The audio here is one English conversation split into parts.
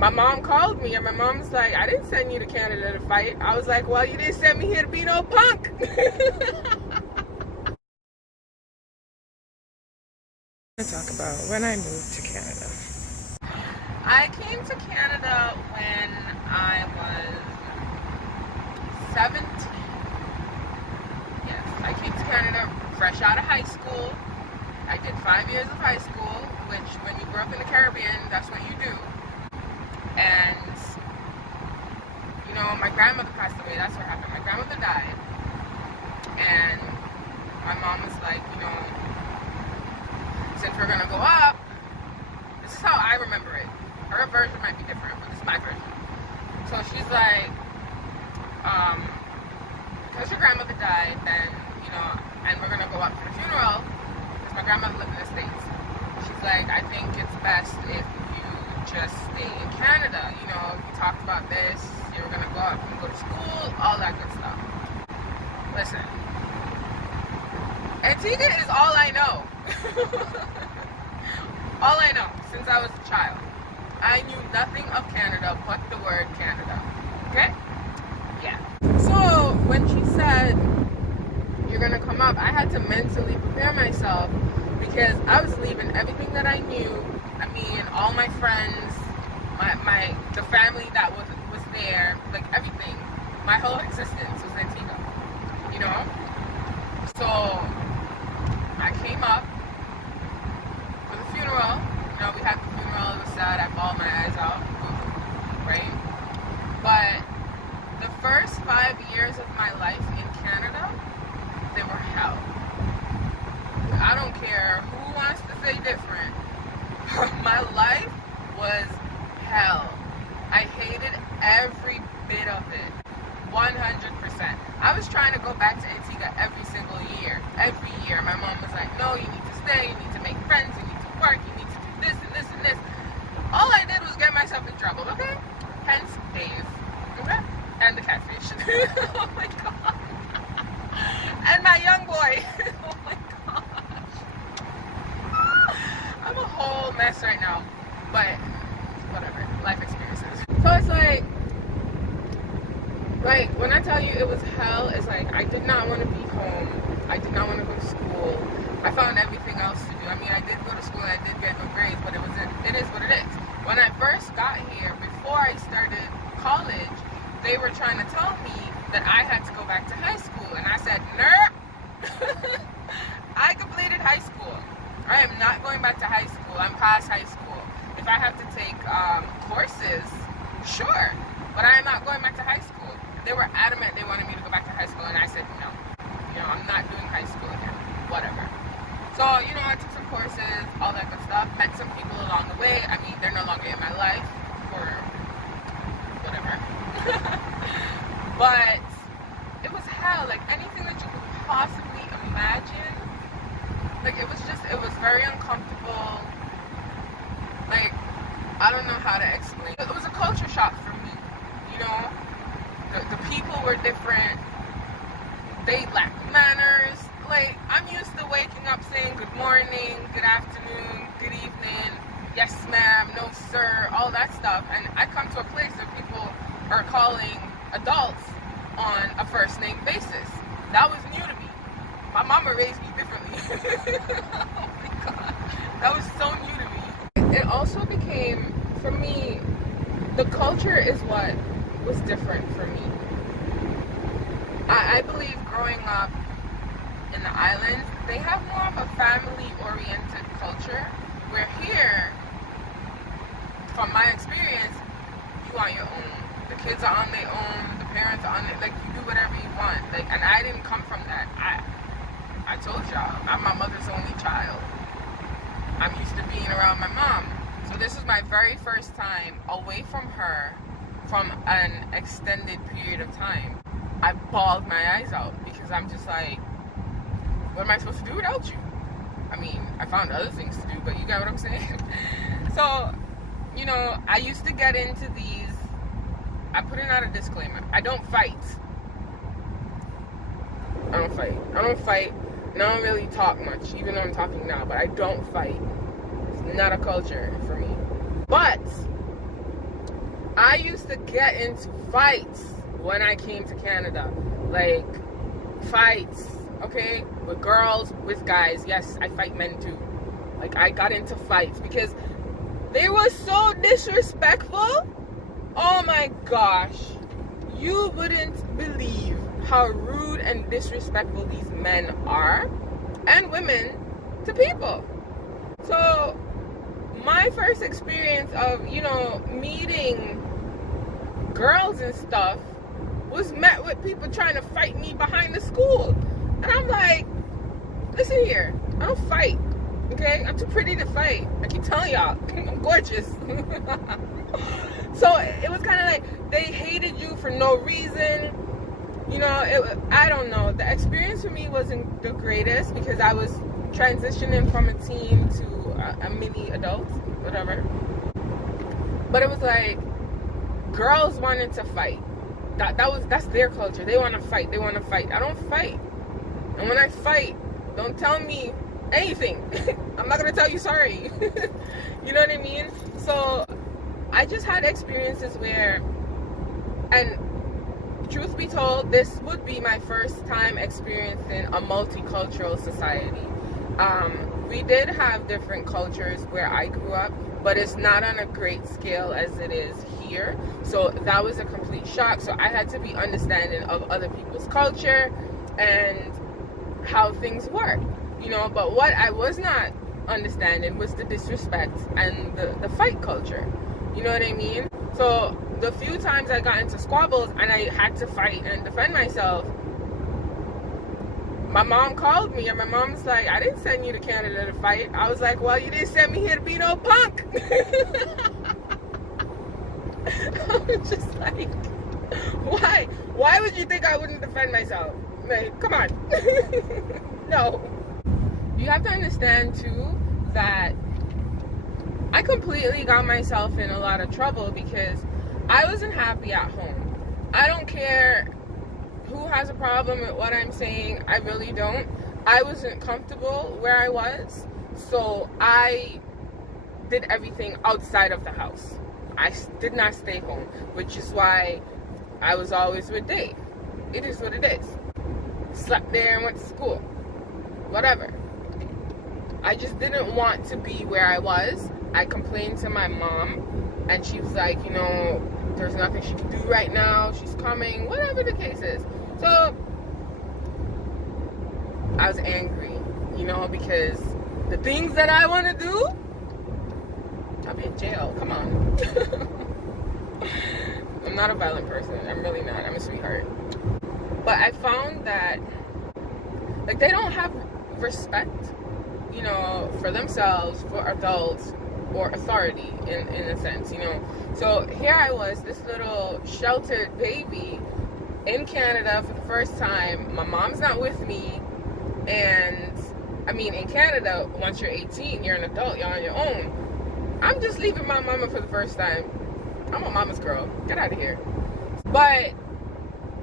my mom called me and my mom's like, I didn't send you to Canada to fight. I was like, well, you didn't send me here to be no punk. I talk about when I moved to Canada. I came to Canada when I was 17. Yes, I came to Canada fresh out of high school. I did 5 years of high school, which when you grow up in the Caribbean, that's what you do. And, you know, my grandmother passed away. That's what happened. My grandmother died. And my mom was like, you know, since we're going to go up, this is how I remember it. Her version might be different, but this is my version. So she's like, because your grandmother died, then, you know, and we're going to go up for the funeral, because my grandmother lived in the States. She's like, I think it's best if you just stay in Canada. You know, we talked about this, you were going to go up and go to school, all that good stuff. Listen, Antigua is all I know. All I know since I was a child. I knew nothing of Canada but the word Canada. Okay? Yeah. So when she said, you're going to come up, I had to mentally prepare myself because I was leaving everything that I knew. I mean, all my friends, the family that was there, like everything. My whole existence was Antigua. You know? So I came up for the funeral. You know, we had the funeral, it was sad, I bawled my eyes out, right? But the first 5 years of my life in Canada, they were hell. I don't care who wants to say different. My life was hell. I hated every bit of it. 100%. I was trying to go back to Antigua every single year. Every year. My mom was like, no, you need to stay, you need to make friends, you need to work, you need to do this and this and this. All I did was get myself in trouble, okay? Hence Dave. Okay? And the catfish. Oh my god. And my young boy. Oh my gosh. I'm a whole mess right now. But whatever. Life experiences. So it's like when I tell you it was hell, it's like I did not want to be home. I did not want to go to school. I found everything else to do. I mean, I did go to school and I did get good grades, but it is what it is. When I first got here, before I started college, they were trying to tell me that I had to go back to high school, and I said, nope. I completed high school. I am not going back to high school. I'm past high school. If I have to take courses, sure, but I am not going back to high school. They were adamant they wanted me to go back to high school, and I said no. You know, I'm not doing high school again. Whatever. So, you know, I took some courses, all that good stuff, met some people along the way. I mean, they're no longer in my life for whatever. But it was hell. Like, anything that you could possibly imagine. Like, it was very uncomfortable. Like, I don't know how to explain. It was a culture shock for me, you know? The people were different. They lacked manners. Like, I'm used to waking up saying good morning, good afternoon, good evening, yes ma'am, no sir, all that stuff. And I come to a place where people are calling adults on a first name basis. That was new to me. My mama raised me differently. Oh my god. That was so new to me. It also became, for me, the culture is what was different for me. I believe growing up in the islands, they have more of a family-oriented culture, where here, from my experience, you on your own. The kids are on their own, the parents are on it, like, you do whatever you want. Like, and I didn't come from that. I told y'all, I'm my mother's only child. I'm used to being around my mom. So this is my very first time away from her from an extended period of time. I bawled my eyes out because I'm just like, what am I supposed to do without you? I mean, I found other things to do, but you got what I'm saying? So, you know, I used to get into these, I'm putting out a disclaimer. I don't fight. I don't fight. And I don't really talk much, even though I'm talking now, but I don't fight. It's not a culture for me. But I used to get into fights when I came to Canada. Like, fights, okay? With girls, with guys. Yes, I fight men too. Like, I got into fights because they were so disrespectful. Oh my gosh. You wouldn't believe how rude and disrespectful these men are, and women, to people. So, my first experience of, meeting girls and stuff was met with people trying to fight me behind the school. And I'm like, listen here, I don't fight, okay? I'm too pretty to fight. I keep telling y'all, I'm gorgeous. So it was kind of like they hated you for no reason. I don't know. The experience for me wasn't the greatest because I was transitioning from a teen to a mini adult, whatever. But it was like girls wanted to fight. That's their culture. They want to fight. I don't fight. And when I fight, don't tell me anything. I'm not gonna tell you sorry. You know what I mean? So I just had experiences where, and truth be told, this would be my first time experiencing a multicultural society. We did have different cultures where I grew up, but it's not on a great scale as it is here. So that was a complete shock. So I had to be understanding of other people's culture and how things work, but what I was not understanding was the disrespect and the fight culture. You know what I mean? So the few times I got into squabbles and I had to fight and defend myself, my mom called me and my mom's like, I didn't send you to Canada to fight. I was like, well, you didn't send me here to be no punk. I was just like, why? Why would you think I wouldn't defend myself? Like, come on. No. You have to understand too that I completely got myself in a lot of trouble because I wasn't happy at home. I don't care who has a problem with what I'm saying. I really don't. I wasn't comfortable where I was, so I did everything outside of the house. I did not stay home, which is why I was always with Dave. It is what it is. Slept there and went to school. Whatever. I just didn't want to be where I was. I complained to my mom, and she was like, there's nothing she can do right now. She's coming, whatever the case is. So I was angry, because the things that I want to do, I'll be in jail. Come on. I'm not a violent person. I'm really not. I'm a sweetheart. But I found that, like, they don't have respect, for themselves, for adults, or authority in a sense, So here I was, this little sheltered baby in Canada for the first time. My mom's not with me. And, in Canada, once you're 18, you're an adult, you're on your own. I'm just leaving my mama for the first time. I'm a mama's girl. Get out of here. But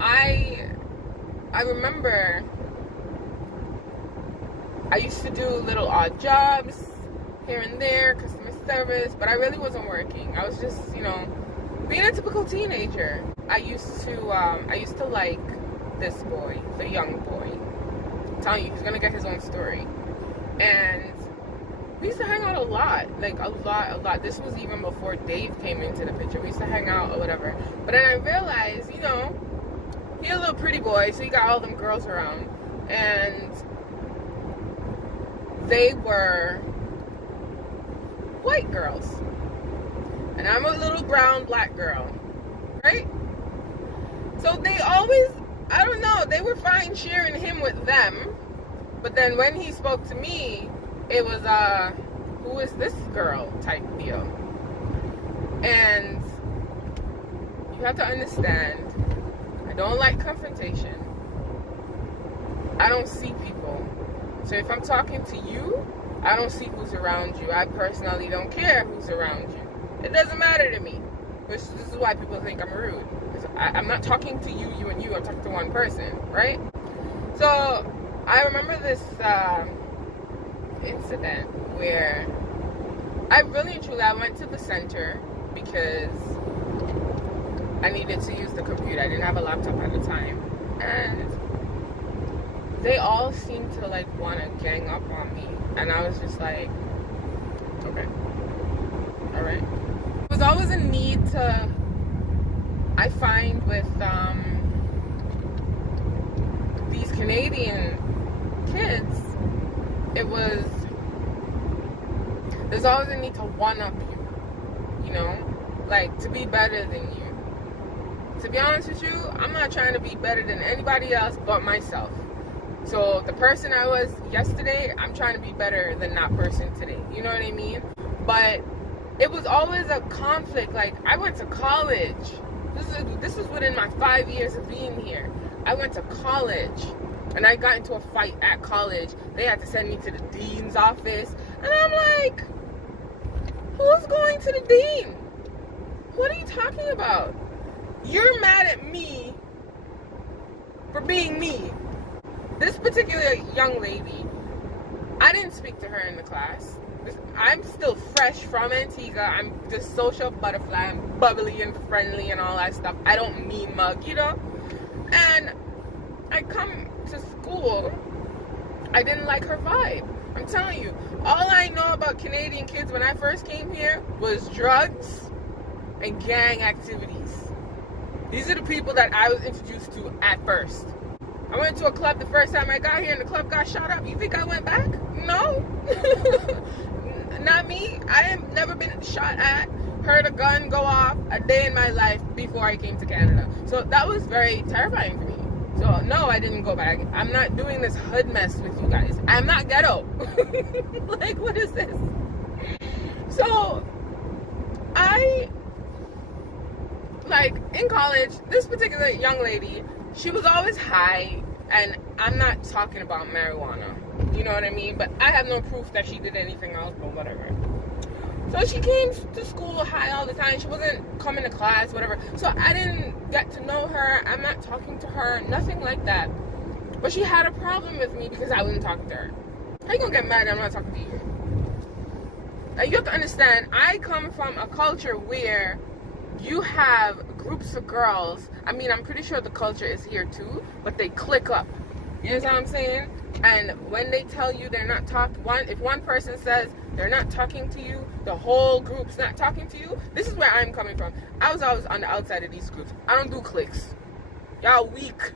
I remember I used to do little odd jobs here and there, customer service, but I really wasn't working. I was just, being a typical teenager. I used to like this boy, the young boy. I'm telling you, he's gonna get his own story. And we used to hang out a lot. This was even before Dave came into the picture. We used to hang out or whatever. But then I realized, he's a little pretty boy, so he got all them girls around. And they were white girls. And I'm a little brown black girl. Right? So they always, I don't know, they were fine sharing him with them. But then when he spoke to me, it was, who is this girl type deal. And you have to understand, I don't like confrontation. I don't see people. So if I'm talking to you, I don't see who's around you. I personally don't care who's around you. It doesn't matter to me. This is why people think I'm rude. I'm not talking to you, you and you. I'm talking to one person, right? So I remember this incident where I really and truly, I went to the center because I needed to use the computer. I didn't have a laptop at the time. And they all seemed to like want to gang up on me. And I was just like, okay, all right. There was always a need to, I find with these Canadian kids, there's always a need to one-up you, you know? Like, to be better than you. To be honest with you, I'm not trying to be better than anybody else but myself. So the person I was yesterday, I'm trying to be better than that person today. You know what I mean? But it was always a conflict. Like, I went to college. This is within my 5 years of being here. I went to college, and I got into a fight at college. They had to send me to the dean's office. And I'm like, who's going to the dean? What are you talking about? You're mad at me for being me. This particular young lady, I didn't speak to her in the class. I'm still fresh from Antigua. I'm the social butterfly. I'm bubbly and friendly and all that stuff. I don't mean mug, you know? And I come to school, I didn't like her vibe. I'm telling you, all I know about Canadian kids when I first came here was drugs and gang activities. These are the people that I was introduced to at first. I went to a club the first time I got here and the club got shot up. You think I went back? No. Not me. I have never been shot at, heard a gun go off a day in my life before I came to Canada. So that was very terrifying for me. So no, I didn't go back. I'm not doing this hood mess with you guys. I'm not ghetto. Like, what is this? So like in college, this particular young lady, she was always high, and I'm not talking about marijuana, you know what I mean? But I have no proof that she did anything else, but whatever. So she came to school high all the time. She wasn't coming to class, whatever. So I didn't get to know her. I'm not talking to her, nothing like that. But she had a problem with me because I wasn't talking to her. How you gonna get mad that I'm not talking to you? Now you have to understand, I come from a culture where you have groups of girls. I mean, I'm pretty sure the culture is here too, but they click up. You know what I'm saying? And when they tell you they're not talking, if one person says they're not talking to you, the whole group's not talking to you. This is where I'm coming from. I was always on the outside of these groups. I don't do cliques. Y'all weak.